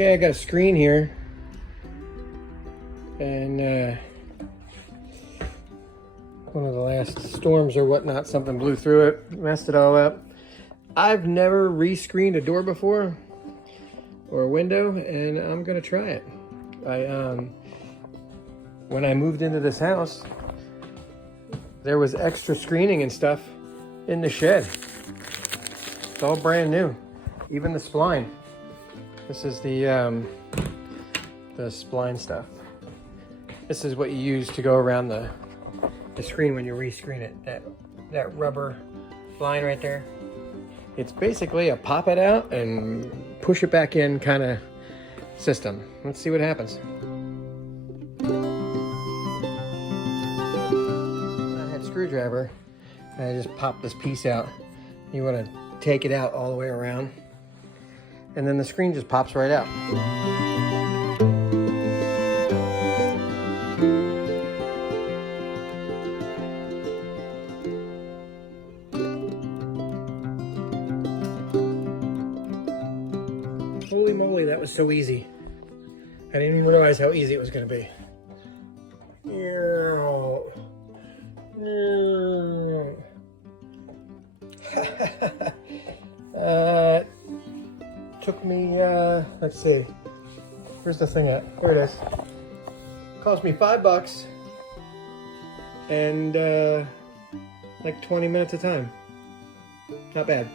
Okay, I got a screen here, and one of the last storms or whatnot, something blew through it, messed it all up. I've never rescreened a door before or a window, and I'm gonna try it. When I moved into this house, there was extra screening and stuff in the shed. It's all brand new, even the spline. This is the spline stuff. This is what you use to go around the screen when you rescreen it. That rubber line right there. It's basically a pop it out and push it back in kind of system. Let's see what happens. I had a screwdriver and I just popped this piece out. You want to take it out all the way around, and then the screen just pops right out. Holy moly, that was so easy. I didn't even realize how easy it was going to be. Took me, let's see. Where's the thing at? Where it is. Cost me $5 and like 20 minutes of time. Not bad.